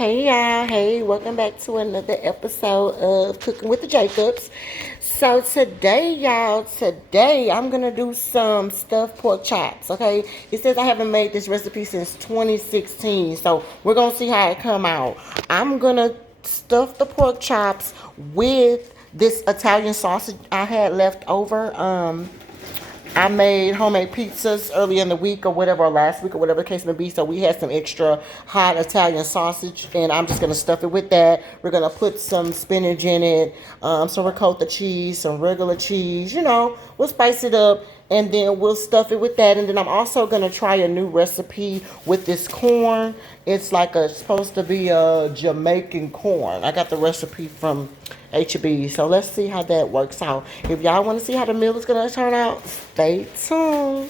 Hey y'all, hey, welcome back to another episode of Cooking with the Jacobs. So today, y'all, I'm gonna do some stuffed pork chops, okay? It says I haven't made this recipe since 2016, so we're gonna see how it come out. I'm gonna stuff the pork chops with this Italian sausage I had left over. I made homemade pizzas early in the week or whatever, or last week or whatever the case may be. So we had some extra hot Italian sausage, and I'm just gonna stuff it with that. We're gonna put some spinach in it, some ricotta cheese, some regular cheese. We'll spice it up, and then we'll stuff it with that. And then I'm also gonna try a new recipe with this corn. It's like supposed to be a Jamaican corn. I got the recipe from HB. So let's see how that works out. If y'all want to see how the meal is going to turn out, stay tuned.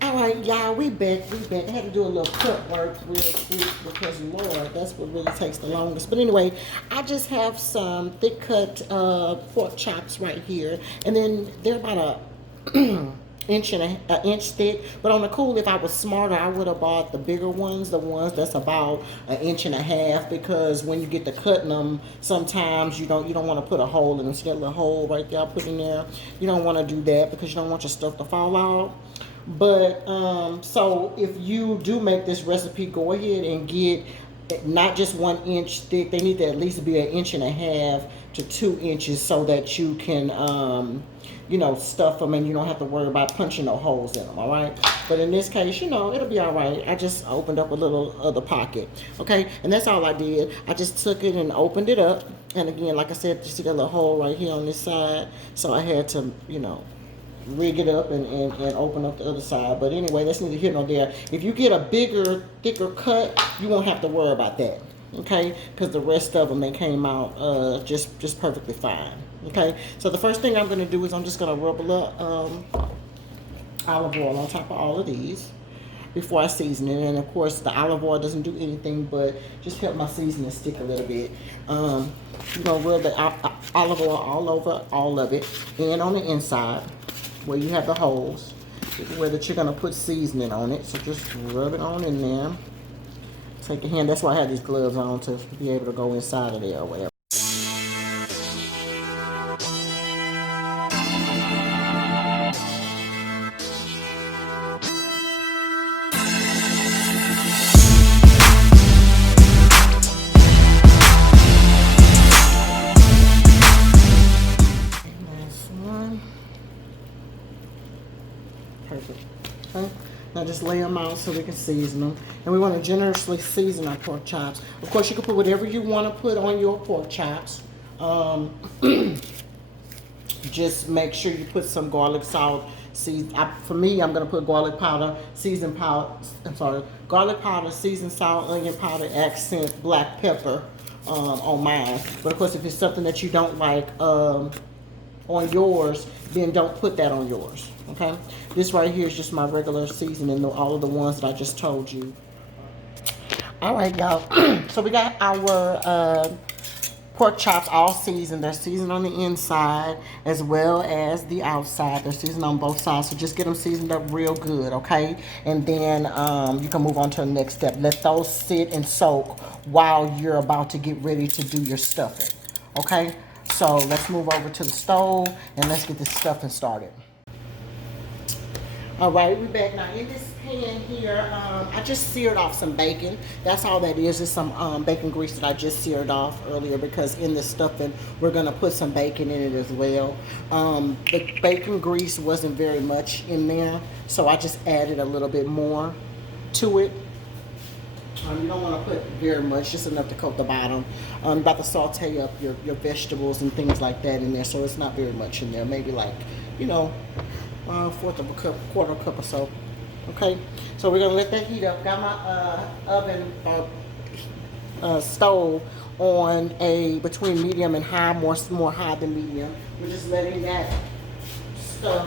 All right, y'all, we back. I had to do a little cut work real quick because, Lord, that's what really takes the longest. But anyway, I just have some thick cut pork chops right here. And then they're about a inch thick. But on the cool, if I was smarter, I would have bought the bigger ones, the ones that's about an inch and a half, because when you get to cutting them, sometimes you don't want to put a hole in them. See that little hole right there I put in there? You don't want to do that because you don't want your stuff to fall out. But so if you do make this recipe, go ahead and get not just 1 inch thick. They need to at least be an inch and a half to 2 inches so that you can stuff them and you don't have to worry about punching no holes in them. All right, but in this case, it'll be all right. I just opened up a little other pocket, okay, and that's all I did. I just took it and opened it up, and again, like I said, you see that little hole right here on this side, so I had to rig it up and open up the other side. But anyway, that's neither here nor there. If you get a bigger, thicker cut, you won't have to worry about that, okay? Because the rest of them, they came out just perfectly fine, okay? So the first thing I'm going to do is I'm just going to rub a little olive oil on top of all of these before I season it. And of course, the olive oil doesn't do anything but just help my seasoning stick a little bit. You're going to rub the olive oil all over all of it, and on the inside where you have the holes, where that you're going to put seasoning on it. So just rub it on in there. Take your hand. That's why I have these gloves on, to be able to go inside of there or whatever. Perfect. Okay. Now just lay them out so we can season them. And we want to generously season our pork chops. Of course, you can put whatever you want to put on your pork chops. Just make sure you put some garlic salt. For me, I'm going to put garlic powder, garlic powder, seasoned salt, onion powder, accent, black pepper on mine. But of course, if it's something that you don't like on yours, then don't put that on yours, okay? This right here is just my regular seasoning, all of the ones that I just told you. All right, y'all. So we got our pork chops all seasoned. They're seasoned on the inside as well as the outside. They're seasoned on both sides, so just get them seasoned up real good, okay? And then you can move on to the next step. Let those sit and soak while you're about to get ready to do your stuffing, okay? So let's move over to the stove and let's get this stuffing started. All right, we're back now. In this pan here, I just seared off some bacon. That's all that is some bacon grease that I just seared off earlier, because in this stuffing, we're going to put some bacon in it as well. The bacon grease wasn't very much in there, so I just added a little bit more to it. You don't want to put very much, just enough to coat the bottom. I'm about to saute up your vegetables and things like that in there, so it's not very much in there. Maybe like, fourth of a cup, quarter cup or so. Okay, so we're gonna let that heat up. Got my oven stove on a between medium and high, more high than medium. We're just letting that stuff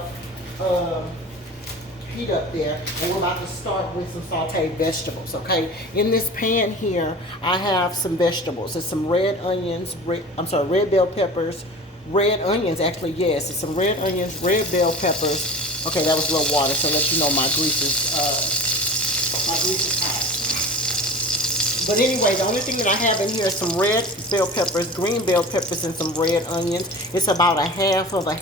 heat up there, and we're about to start with some sauteed vegetables, okay? In this pan here, I have some vegetables. It's some red onions, red bell peppers, red onions actually, yes. It's some red onions, red bell peppers. Okay, that was a little water, so let you know my grease is hot. But anyway, the only thing that I have in here is some red bell peppers, green bell peppers, and some red onions. It's about a half of a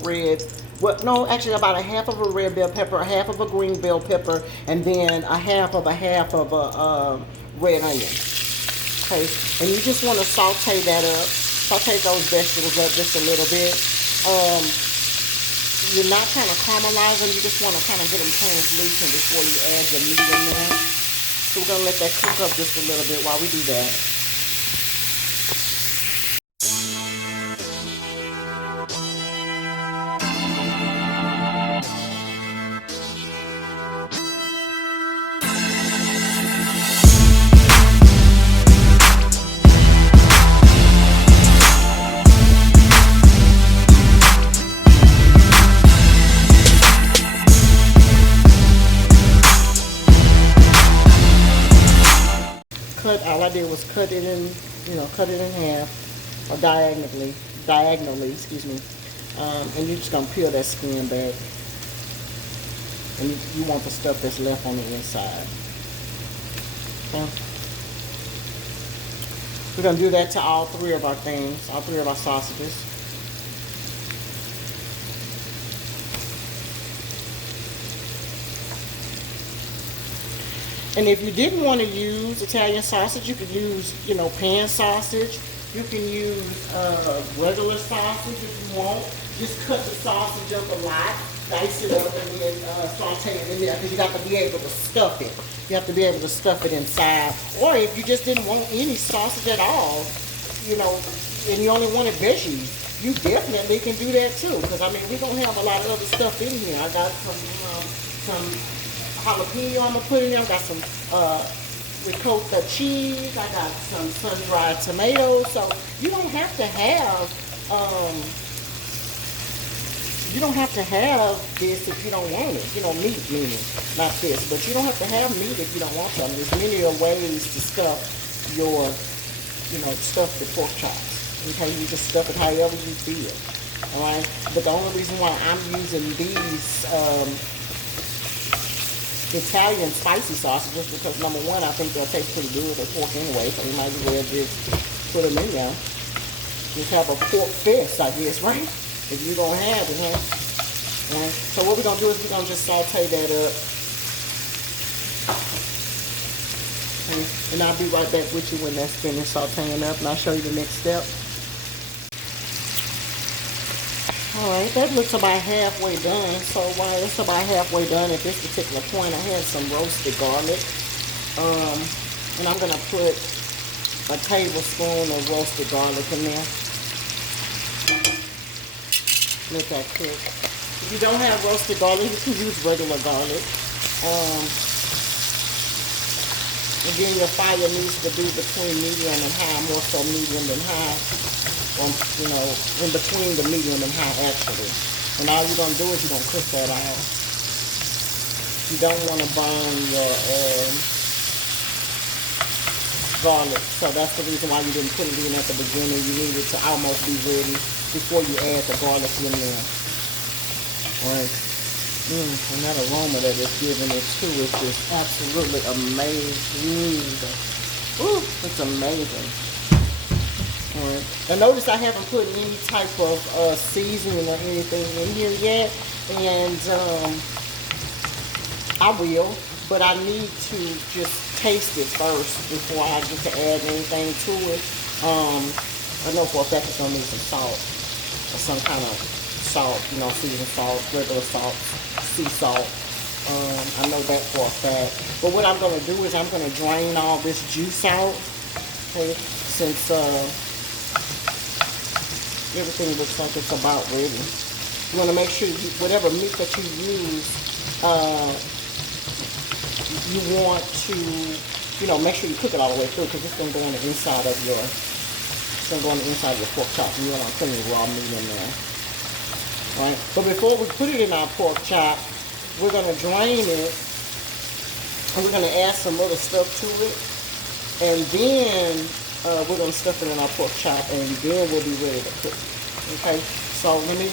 red. Well, no, actually about a half of a red bell pepper, a half of a green bell pepper, and then a half of a red onion. Okay, and you just want to saute that up. Saute those vegetables up just a little bit. You're not trying to caramelize them. You just want to kind of get them translucent before you add your meat in there. So we're going to let that cook up just a little bit while we do that. All I did was cut it in, cut it in half, or diagonally, excuse me. And you're just gonna peel that skin back, and you want the stuff that's left on the inside. Okay. We're gonna do that to all three of our things, all three of our sausages. And if you didn't want to use Italian sausage, you could use, pan sausage. You can use regular sausage if you want. Just cut the sausage up a lot, dice it up, and then saute it in there, because you got to be able to stuff it. You have to be able to stuff it inside. Or if you just didn't want any sausage at all, and you only wanted veggies, you definitely can do that too. Because, we don't have a lot of other stuff in here. I got some jalapeno I'm gonna put in there. I got some ricotta cheese. I got some sun-dried tomatoes. So you don't have to have this if you don't want it. Meat meaning, not this. But you don't have to have meat if you don't want some. There's many ways to stuff your, stuff the pork chops. Okay, you just stuff it however you feel. All right. But the only reason why I'm using these Italian spicy sausages, because number one, I think they'll taste pretty good with pork anyway, so you might as well just put them in there. Just have a pork fest, I guess, right? If you're going to have it, huh? Right. So what we're going to do is we're going to just saute that up. Okay. And I'll be right back with you when that's finished sauteing up, and I'll show you the next step. Alright, that looks about halfway done. So while it's about halfway done at this particular point, I had some roasted garlic. And I'm going to put a tablespoon of roasted garlic in there. Let that cook. If you don't have roasted garlic, you can use regular garlic. Again, your fire needs to be between medium and high, more so medium than high. In between the medium and high, actually. And all you're going to do is you're going to cook that off. You don't want to burn your garlic. So that's the reason why you didn't put it in at the beginning. You need it to almost be ready before you add the garlic in there. Alright. And that aroma that it's giving it too is just absolutely amazing. Ooh, it's amazing. Alright. Now notice I haven't put any type of seasoning or anything in here yet. And I will. But I need to just taste it first before I get to add anything to it. I know for a fact it's going to need some salt. Or some kind of salt. Seasoned salt, regular salt, sea salt. I know that for a fact. But what I'm going to do is I'm going to drain all this juice out. Okay. Since everything looks like it's about ready. You want to make sure whatever meat that you use, you want to, make sure you cook it all the way through, because it's going to go on the inside of your, pork chop, and you don't want to put any raw meat in there. All right. But before we put it in our pork chop, we're going to drain it, and we're going to add some other stuff to it, and then we're going to stuff it in our pork chop, and then we'll be ready to cook. Okay, so let me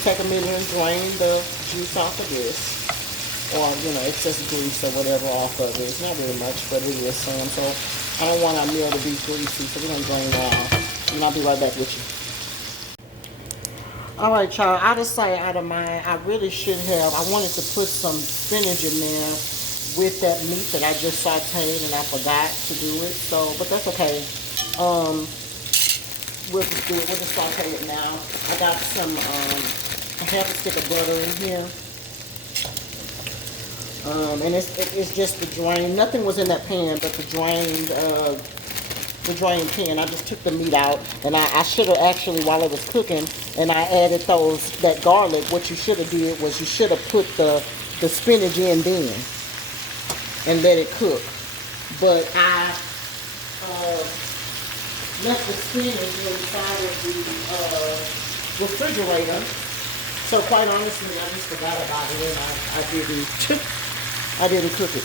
take a minute and drain the juice off of this. or, you know, excess grease or whatever off of it. It's not very much, but it is some. So I don't want our meal to be greasy, so we're going to drain that off. And I'll be right back with you. All right, y'all, out of sight, out of mind. I really should have. I wanted to put some spinach in there with that meat that I just sauteed, and I forgot to do it. So, but that's okay. We'll just do it. We'll just saute it now. I got some, a half a stick of butter in here. And it's just the drain. Nothing was in that pan but the drained pan. I just took the meat out, and I should have actually, while it was cooking, and I added that garlic. What you should have did was you should have put the spinach in then and let it cook. But I left the spinach inside of the refrigerator. So quite honestly, I just forgot about it, and I didn't cook it.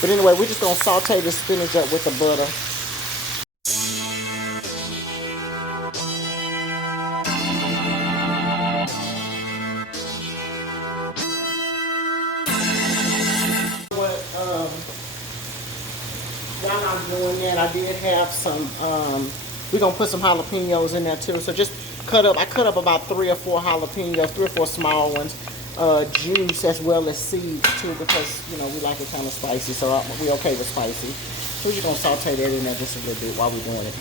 But anyway, we're just gonna saute the spinach up with the butter. While I'm doing that, I did have some, we're going to put some jalapenos in there too. So just I cut up about 3 or 4 jalapenos, 3 or 4 small ones, juice as well as seeds too, because, you know, we like it kind of spicy, so we're okay with spicy. So we're just going to saute that in there just a little bit while we're doing it.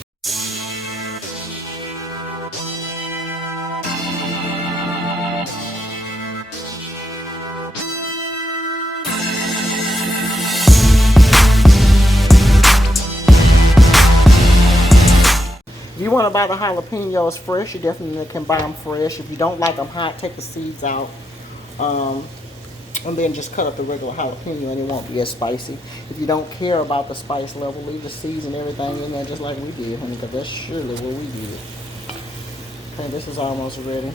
If you want to buy the jalapenos fresh, you definitely can buy them fresh. If you don't like them hot, take the seeds out. And then just cut up the regular jalapeno, and it won't be as spicy. If you don't care about the spice level, leave the seeds and everything in there just like we did, honey, because that's surely what we did. Okay, this is almost ready.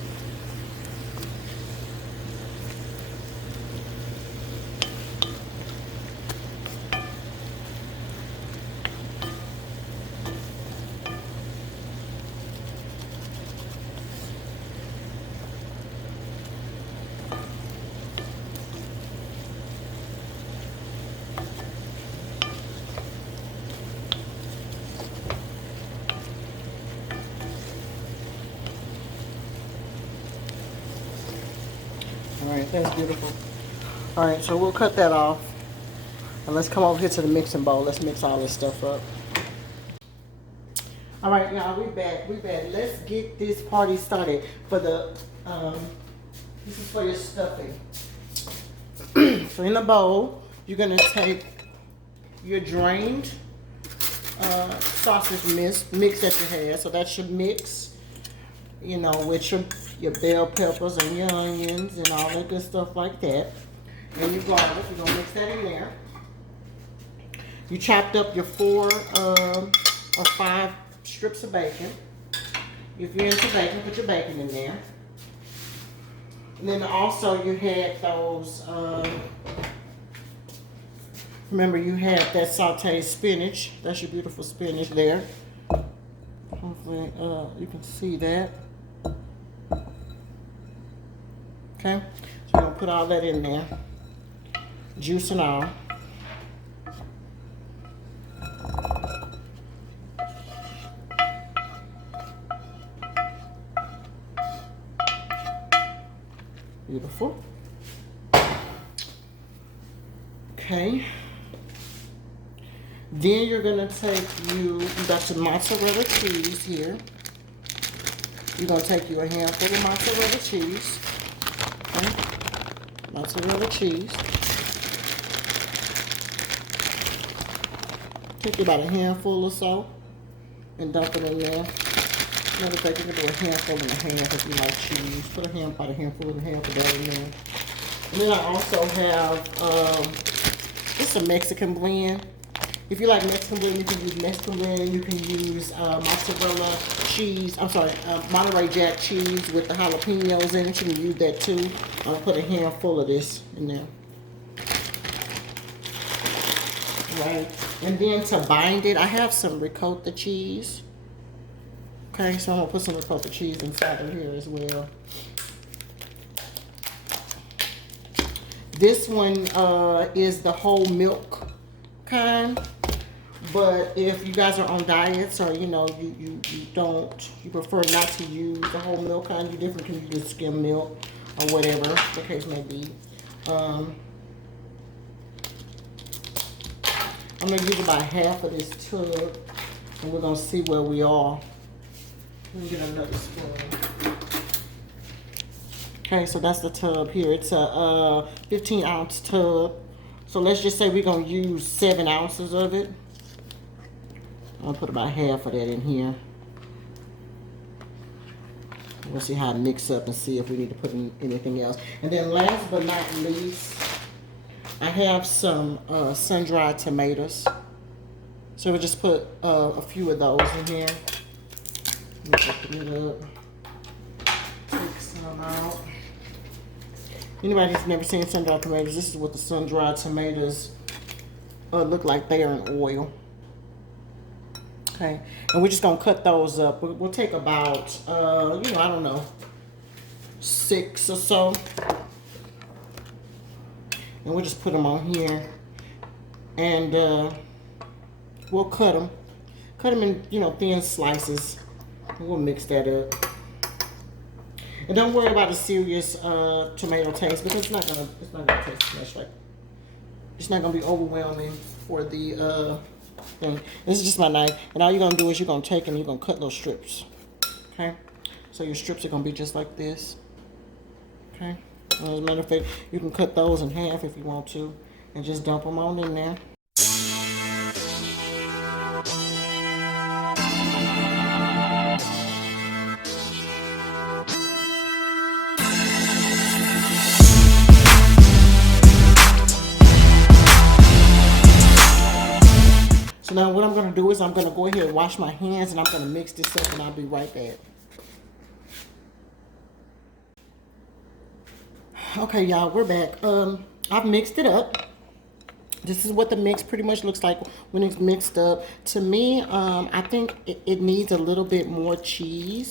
Alright, that's beautiful. Alright, so we'll cut that off. And let's come over here to the mixing bowl. Let's mix all this stuff up. Alright, y'all, we back. Let's get this party started. For the, this is for your stuffing. So in the bowl, you're going to take your drained sausage mix that you have. So that's your mix, you know, with your bell peppers and your onions and all that good stuff like that. And your garlic, you're going to mix that in there. You chopped up your 4 or 5 strips of bacon. If you're into bacon, put your bacon in there. And then also you had those, remember you had that sauteed spinach. That's your beautiful spinach there. Hopefully you can see that. Okay, so we're going to put all that in there. Juice and all. Beautiful. Okay. Then you're going to take you got some mozzarella cheese here. You're going to take you a handful of mozzarella cheese. Okay. Mozzarella cheese. Take you about a handful or so and dump it in there. Matter of fact, you can do a handful and a half if you like cheese. Put about a handful and a half of that in there. And then I also have just a Mexican blend. If you like Mexican blend, you can use Mexican blend. You can use mozzarella cheese. I'm sorry, Monterey Jack cheese with the jalapenos in it. You can use that too. I'll put a handful of this in there. Right. And then to bind it, I have some ricotta cheese. Okay, so I'm going to put some ricotta cheese inside of here as well. This one is the whole milk kind. But if you guys are on diets or you know you prefer not to use the whole milk kind, you definitely can use skim milk or whatever the case may be. I'm gonna use about half of this tub, and we're gonna see where we are. Let me get another spoon. Okay, so that's the tub here. It's a 15-ounce tub. So let's just say we're gonna use 7 ounces of it. I'm gonna put about half of that in here. We'll see how it mixes up and see if we need to put in anything else. And then last but not least, I have some sun-dried tomatoes. So we'll just put a few of those in here. Let me open it up. Take some out. Anybody who's never seen sun-dried tomatoes, this is what the sun-dried tomatoes look like. They are in oil. Okay, and we're just gonna cut those up. We'll take about, you know, I don't know, 6 or so. And we'll just put them on here. And we'll cut them. Cut them in, you know, thin slices. And we'll mix that up. And don't worry about the serious tomato taste, because it's not gonna taste much like. It's not gonna be overwhelming for the thing. This is just my knife, and all you're gonna do is you're gonna take and you're gonna cut those strips. Okay, so your strips are gonna be just like this. Okay, and as a matter of fact, you can cut those in half if you want to, and just dump them on in there. So now what I'm going to do is I'm going to go ahead and wash my hands, and I'm going to mix this up, and I'll be right back. Okay, y'all, we're back. I've mixed it up. This is what the mix pretty much looks like when it's mixed up. To me, I think it needs a little bit more cheese.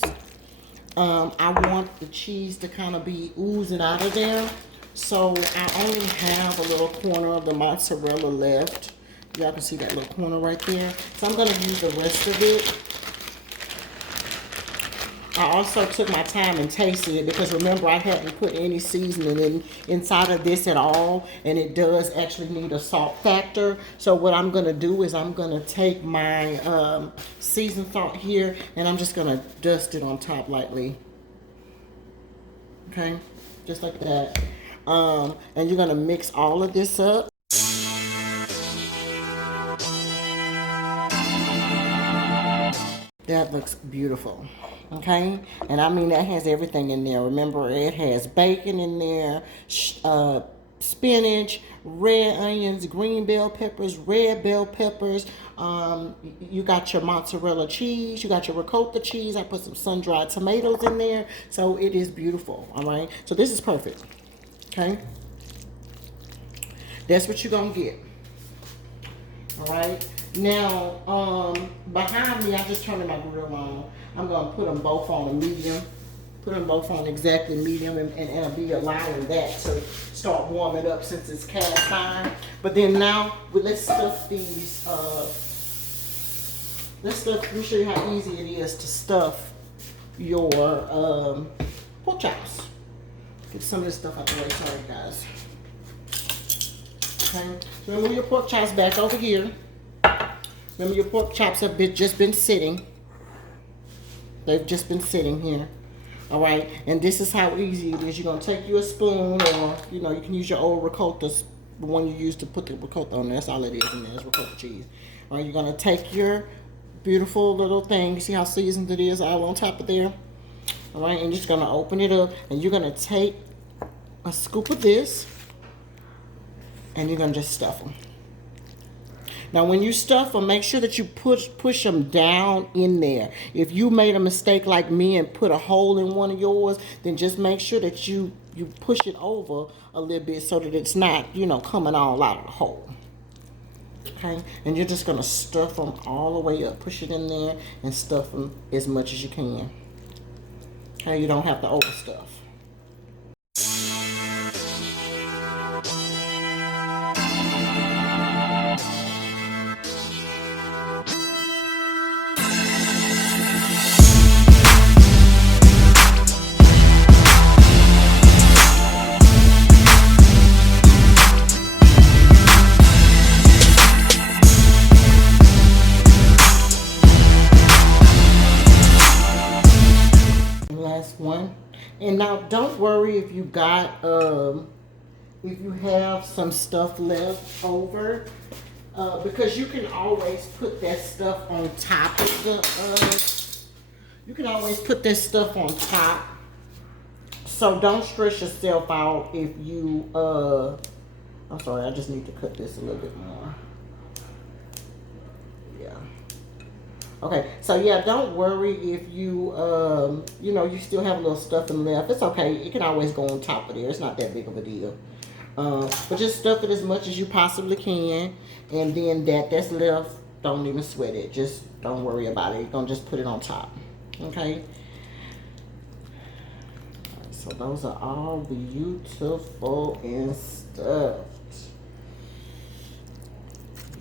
I want the cheese to kind of be oozing out of there. So I only have a little corner of the mozzarella left. Y'all can see that little corner right there. So I'm going to use the rest of it. I also took my time and tasted it, because remember, I hadn't put any seasoning inside of this at all. And it does actually need a salt factor. So what I'm going to do is I'm going to take my seasoned salt here, and I'm just going to dust it on top lightly. Okay, just like that. And you're going to mix all of this up. That looks beautiful. Okay, and I mean, that has everything in there. Remember, it has bacon in there, spinach, red onions, green bell peppers, red bell peppers. You got your mozzarella cheese, you got your ricotta cheese. I put some sun-dried tomatoes in there, so it is beautiful. All right, so this is perfect. Okay, that's what you're gonna get. All right. Now, behind me, I just turned my grill on. I'm going to put them both on a medium. Put them both on exactly medium, and I'll be allowing that to start warming up since it's cast iron. But then now, let's stuff these. Let me show you how easy it is to stuff your pork chops. Get some of this stuff out the way. Sorry, guys. Okay. So move your pork chops back over here. Remember, your pork chops have just been sitting. They've just been sitting here. All right, and this is how easy it is. You're gonna take you a spoon, or you know, you can use your old ricotta, the one you used to put the ricotta on. That's all it is in there. It's ricotta cheese. All right, you're gonna take your beautiful little thing. You see how seasoned it is all on top of there. All right, and you're just gonna open it up, and you're gonna take a scoop of this, and you're gonna just stuff them. Now, when you stuff them, make sure that you push them down in there. If you made a mistake like me and put a hole in one of yours, then just make sure that you push it over a little bit so that it's not, you know, coming all out of the hole. Okay? And you're just going to stuff them all the way up. Push it in there and stuff them as much as you can. Okay? You don't have to overstuff. And now don't worry if you got if you have some stuff left over, because you can always put that stuff on top of the you can always put this stuff on top. So don't stress yourself out if you I'm sorry, I just need to cut this a little bit more. Yeah. Okay, so yeah, don't worry if you you know, you still have a little stuffing left. It's okay. It can always go on top of there. It's not that big of a deal. But just stuff it as much as you possibly can, and then that's left, don't even sweat it. Just don't worry about it. You're gonna just put it on top. Okay. So those are all beautiful and stuffed.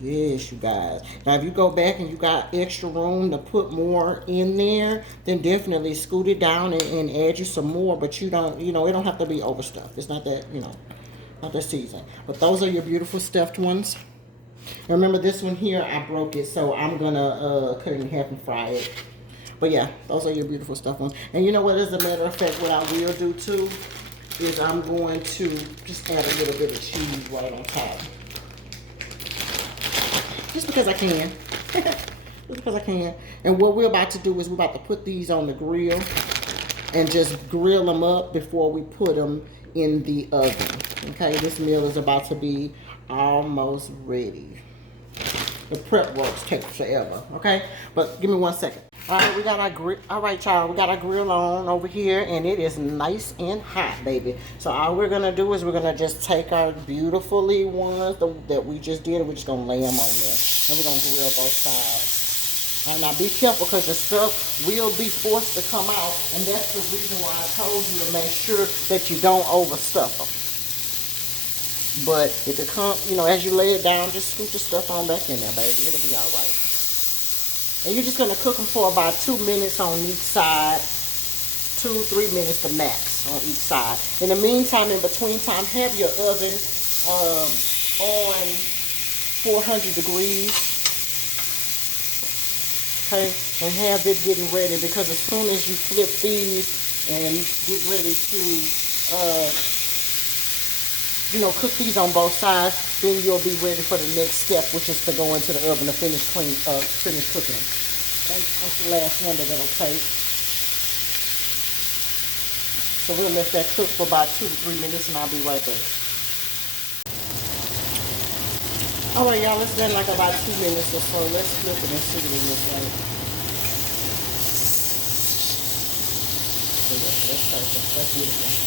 Yes, you guys. Now, if you go back and you got extra room to put more in there, then definitely scoot it down and add you some more. But you don't, you know, it don't have to be overstuffed. It's not that, you know, not that season. But those are your beautiful stuffed ones. And remember, this one here, I broke it, so I'm gonna cut it in half and fry it. But yeah, those are your beautiful stuffed ones. And you know what? As a matter of fact, what I will do too is I'm going to just add a little bit of cheese right on top. Just because I can. Just because I can. And what we're about to do is we're about to put these on the grill and just grill them up before we put them in the oven. Okay, this meal is about to be almost ready. The prep works take forever, okay? But give me 1 second. All right, we got our grill. All right, y'all, we got our grill on over here, and it is nice and hot, baby. So all we're gonna do is we're gonna just take our beautifully ones that we just did, and we're just gonna lay them on there, and we're gonna grill both sides. And now be careful, because the stuff will be forced to come out, and that's the reason why I told you to make sure that you don't overstuff them. But if it comes, you know, as you lay it down, just scoot your stuff on back in there, baby. It'll be all right. And you're just going to cook them for about 2 minutes on each side. 2-3 minutes the max on each side. In the meantime, in between time, have your oven on 400 degrees. Okay? And have it getting ready, because as soon as you flip these and get ready to you know, cook these on both sides, then you'll be ready for the next step, which is to go into the oven to finish cooking them. Okay? That's the last one that it'll take. So we'll let that cook for about 2 to 3 minutes, and I'll be right back. All right, y'all, it's been like about 2 minutes or so. Let's flip it and see what it looks like. So yeah, that's perfect. That's beautiful.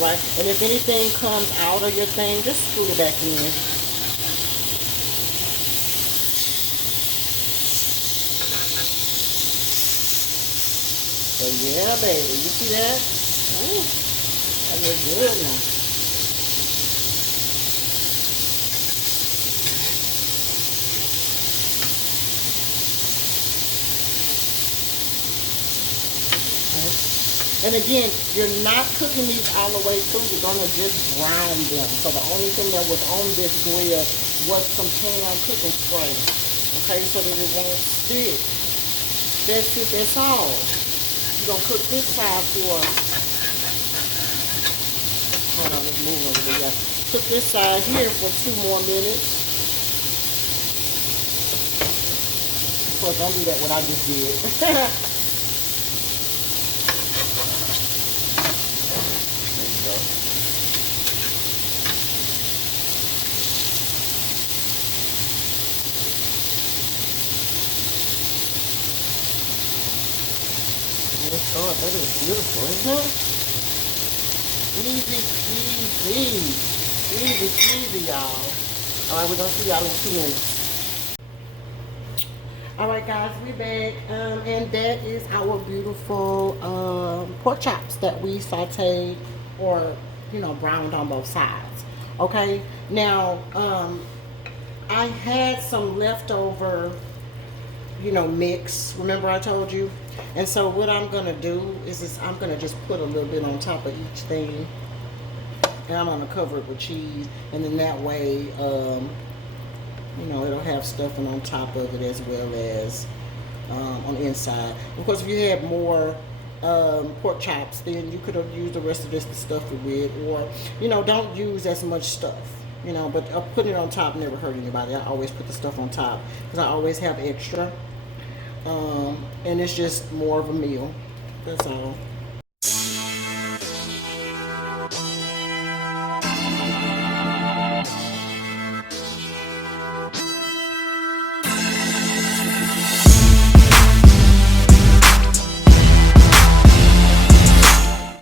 Right, and if anything comes out of your thing, just screw it back in. So yeah, baby, you see that? Ooh, that looks good now. And again, you're not cooking these all the way through. You're going to just brown them. So the only thing that was on this grill was some pan cooking spray. Okay, so that it won't stick. That's it, that's all. You're going to cook this side for, hold on, let's move over there. Cook this side here for 2 more minutes. Of course, don't do that what I just did. Oh, that is beautiful, isn't it? Easy, easy. Easy, easy, y'all. Alright, we're going to see y'all in 2 minutes. Alright, guys, we're back. And that is our beautiful pork chops that we sauteed or, you know, browned on both sides. Okay? Now, I had some leftover, you know, mix. Remember I told you? And so what I'm going to do is I'm going to just put a little bit on top of each thing. And I'm going to cover it with cheese. And then that way, you know, it'll have stuffing on top of it as well as on the inside. Of course, if you had more pork chops, then you could have used the rest of this to stuff it with, or don't use as much stuff. But putting it on top never hurt anybody. I always put the stuff on top because I always have extra, and it's just more of a meal. That's all.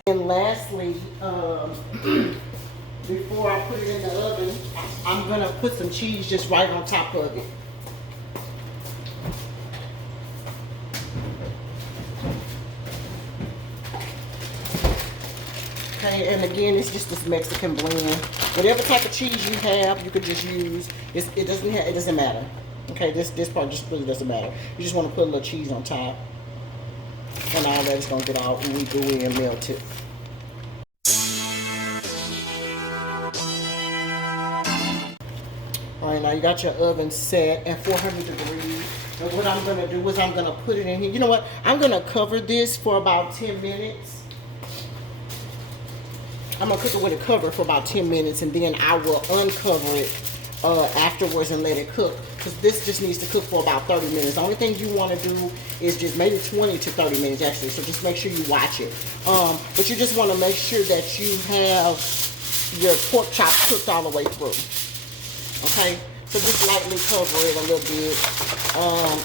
And lastly, before I put it in the oven, I'm going to put some cheese just right on top of it. Okay, and again, it's just this Mexican blend. Whatever type of cheese you have, you could just use. It doesn't matter. Okay, this part just really doesn't matter. You just want to put a little cheese on top, and all that is going to get all ooey and melt it. All right, now you got your oven set at 400 degrees. And what I'm going to do is I'm going to put it in here. You know what? I'm going to cover this for about 10 minutes. I'm going to cook it with a cover for about 10 minutes, and then I will uncover it afterwards and let it cook. Because this just needs to cook for about 30 minutes. The only thing you want to do is just maybe 20 to 30 minutes, actually. So just make sure you watch it. But you just want to make sure that you have your pork chops cooked all the way through. Okay, so just lightly cover it a little bit,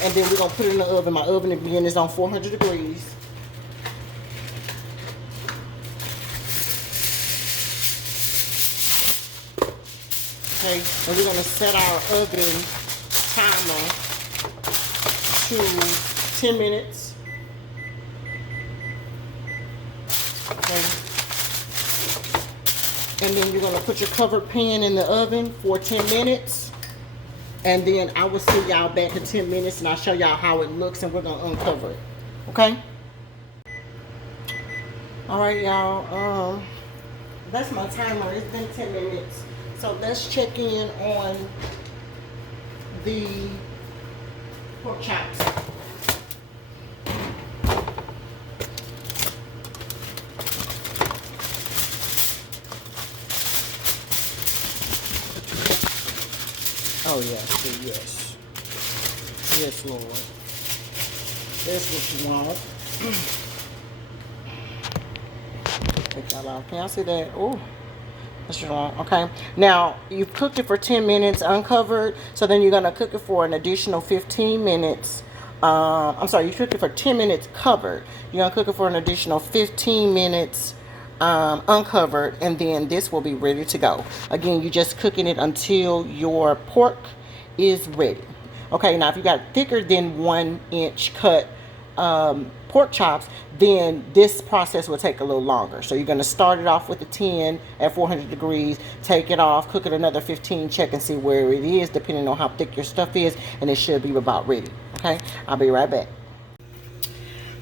and then we're gonna put it in the oven. My oven again is on 400 degrees. Okay, and we're gonna set our oven timer to 10 minutes. Okay. And then you're going to put your covered pan in the oven for 10 minutes. And then I will see y'all back in 10 minutes, and I'll show y'all how it looks, and we're going to uncover it. Okay? All right, y'all. That's my timer. It's been 10 minutes. So let's check in on the pork chops. Oh yes, yes. Yes, Lord. That's what you want. Take that off. Can y'all see that? Oh, that's wrong. Okay. Now, you've cooked it for 10 minutes uncovered. So then you're going to cook it for an additional 15 minutes. I'm sorry, you cooked it for 10 minutes covered. You're going to cook it for an additional 15 minutes uncovered, and then this will be ready to go. Again, you're just cooking it until your pork is ready. Okay, now if you got thicker than 1 inch cut pork chops, then this process will take a little longer. So you're going to start it off with a 10 at 400 degrees, take it off, cook it another 15, check and see where it is depending on how thick your stuff is, and it should be about ready. Okay, I'll be right back.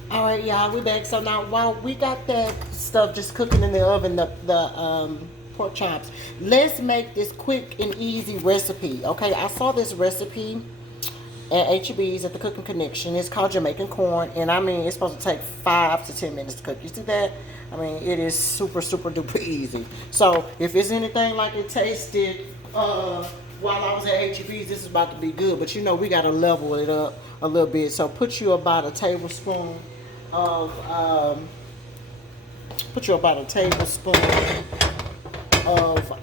All right, y'all, we're back. So now while we got that stuff just cooking in the oven, the pork chops, let's make this quick and easy recipe. Okay, I saw this recipe at HEB's at the Cooking Connection. It's called Jamaican corn, and I mean, it's supposed to take 5 to 10 minutes to cook. You see that? I mean, it is super duper easy. So if it's anything like it tasted while I was at HEB's, this is about to be good. But you know, we got to level it up a little bit. So put you about a tablespoon of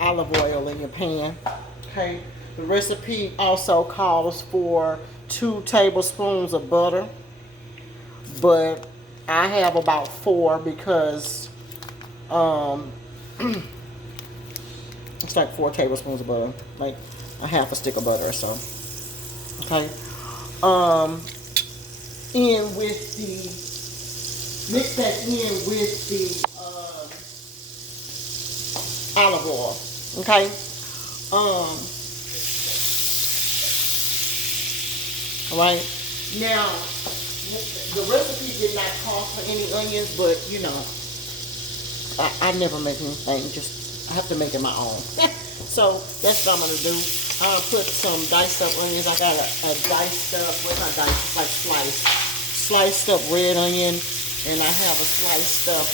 olive oil in your pan. Okay. The recipe also calls for 2 tablespoons of butter, but I have about 4 because it's like 4 tablespoons of butter, like a half a stick of butter or so. Okay. Mix that in with the olive oil. Okay. All right. Now, the recipe did not call for any onions, but you know, I never make anything. I have to make it my own. So that's what I'm gonna do. I'll put some diced up onions. I got a diced up, what's not diced? It's like sliced up red onion, And I have a sliced up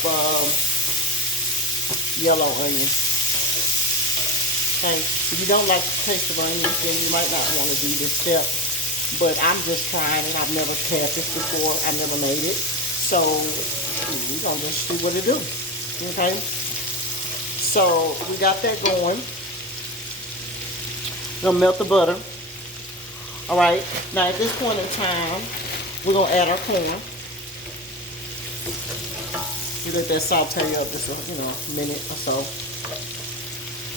yellow onion. Okay, if you don't like the taste of onions, then you might not want to do this step. But I'm just trying it. I've never had this before. I've never made it. So we're going to just see what it do. Okay, so we got that going. Gonna melt the butter. All right, now at this point in time, we're gonna add our corn. You let that saute up just a minute or so.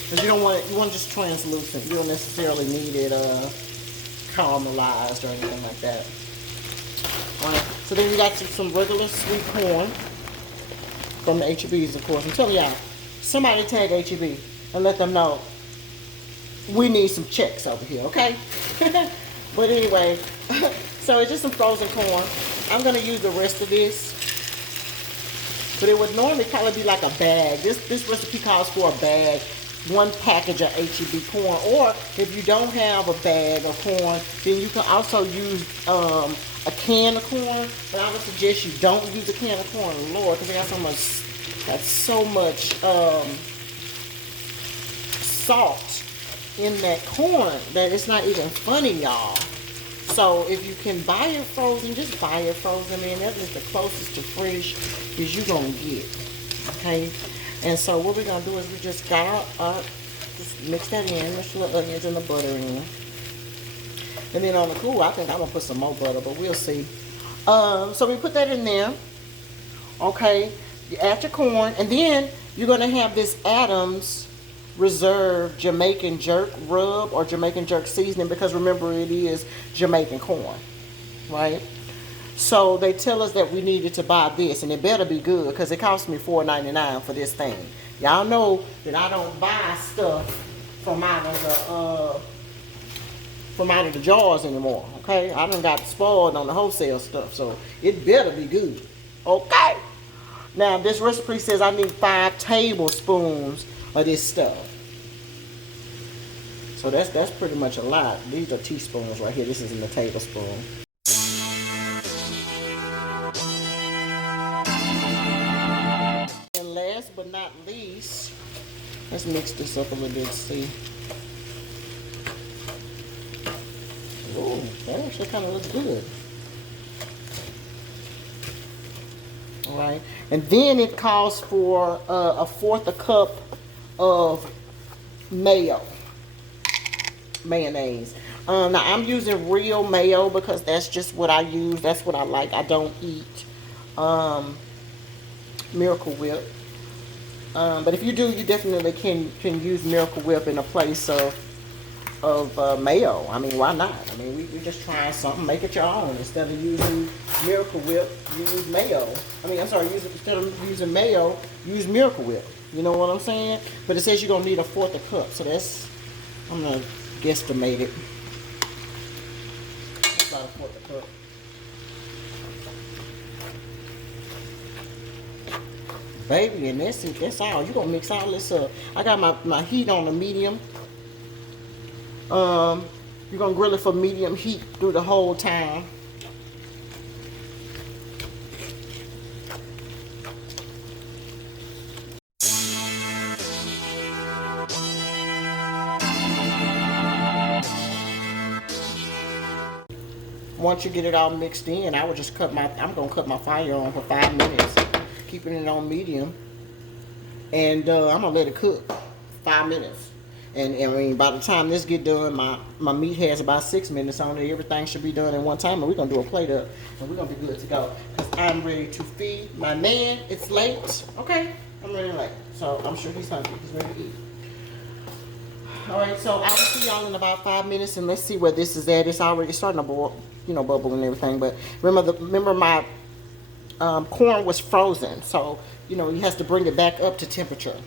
Because you don't want it, you want it just translucent. You don't necessarily need it caramelized or anything like that. All right, so then we got some regular sweet corn from the HEBs, of course. I'm telling y'all, somebody tag HEB and let them know we need some checks over here, okay? But anyway, so it's just some frozen corn. I'm gonna use the rest of this, but it would normally probably be like a bag. This recipe calls for a bag, 1 package of HEB corn. Or if you don't have a bag of corn, then you can also use a can of corn. But I would suggest you don't use a can of corn, Lord, because it got so much salt in that corn that it's not even funny, y'all. So if you can buy it frozen, just buy it frozen, man. That is the closest to fresh as you're gonna get. Okay, and so what we're gonna do is we just got just mix that in, mix the onions and the butter in, and then on the cool, I think I'm gonna put some more butter, but we'll see. So we put that in there. Okay, you add your corn, and then you're gonna have this Adams Reserve Jamaican jerk rub or Jamaican jerk seasoning, because remember, it is Jamaican corn, right? So they tell us that we needed to buy this, and it better be good, because it cost me $4.99 for this thing. Y'all know that I don't buy stuff from out of the jars anymore. Okay, I done got spoiled on the wholesale stuff, so it better be good. Okay, now this recipe says I need 5 tablespoons of this stuff. So that's pretty much a lot. These are teaspoons right here. This isn't a tablespoon. And last but not least, let's mix this up a little bit, see. Ooh, that actually kind of looks good. All right, and then it calls for 1/4 cup of mayonnaise. Now I'm using real mayo because that's just what I use. That's what I like. I don't eat Miracle Whip. But if you do, you definitely can use Miracle Whip in a place of mayo. I mean, why not? I mean, we're just trying something. Make it your own. Instead of using Miracle Whip, use mayo. I mean, I'm sorry, instead of using mayo, use Miracle Whip. You know what I'm saying? But it says you're going to need 1/4 cup. So that's, I'm going to guesstimate it. That's about 1/4 cup. Baby, and that's all. You're going to mix all this up. I got my heat on a medium. You're going to grill it for medium heat through the whole time. Once you get it all mixed in, I would just I'm going to cut my fire on for 5 minutes, keeping it on medium. And I'm going to let it cook 5 minutes. And I mean, by the time this get done, my meat has about 6 minutes on it. Everything should be done in one time, and we're going to do a plate up, and we're going to be good to go. Because I'm ready to feed my man. It's late. Okay? I'm ready late. So I'm sure he's hungry. He's ready to eat. All right, so I'll see y'all in about 5 minutes, and let's see where this is at. It's already starting to boil, bubble and everything. But remember my corn was frozen, so he has to bring it back up to temperature.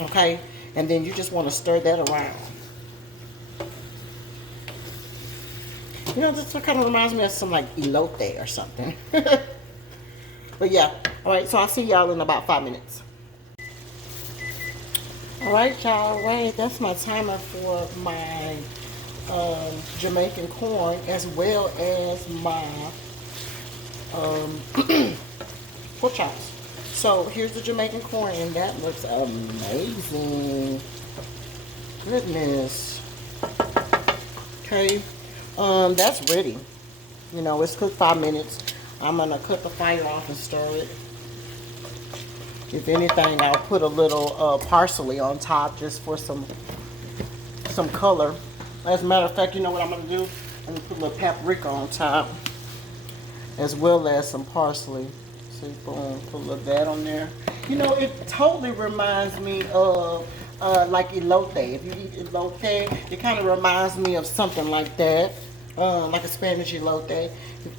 Okay, and then you just want to stir that around. This kind of reminds me of some like elote or something. But yeah, all right. So I'll see y'all in about 5 minutes. All right, y'all. Right, that's my timer for my Jamaican corn, as well as my pork chops. So here's the Jamaican corn, and that looks amazing. Goodness. Okay, that's ready. You know, it's cooked 5 minutes. I'm gonna cut the fire off and stir it. If anything, I'll put a little parsley on top just for some color. As a matter of fact, you know what I'm gonna do? I'm gonna put a little paprika on top, as well as some parsley. See, boom, put a little of that on there. You know, it totally reminds me of like elote. If you eat elote, it kind of reminds me of something like that, like a Spanish elote.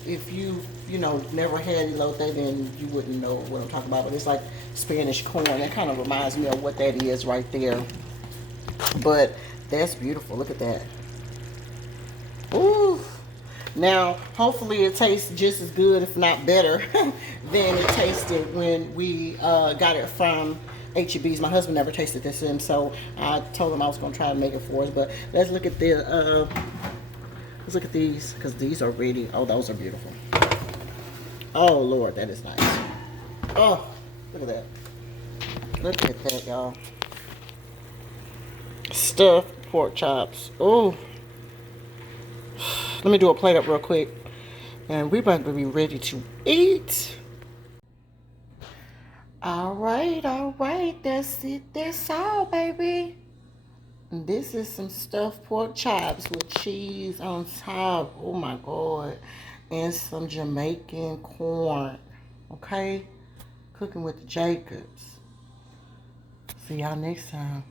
If you know, never had elote, then you wouldn't know what I'm talking about. But it's like Spanish corn. That kind of reminds me of what that is right there. But that's beautiful. Look at that. Ooh. Now, hopefully it tastes just as good, if not better, than it tasted when we got it from HEB's. My husband never tasted this, and so I told him I was going to try to make it for us. But let's look at the let's look at these, because these are ready. Oh, those are beautiful. Oh Lord, that is nice. Oh, look at that. Look at that, y'all. Stuffed pork chops. Oh. Let me do a plate up real quick, and we're about to be ready to eat. All right, that's it. That's all, baby. This is some stuffed pork chops with cheese on top. Oh my God. And some Jamaican corn. Okay? Cooking with the Jacobs. See y'all next time.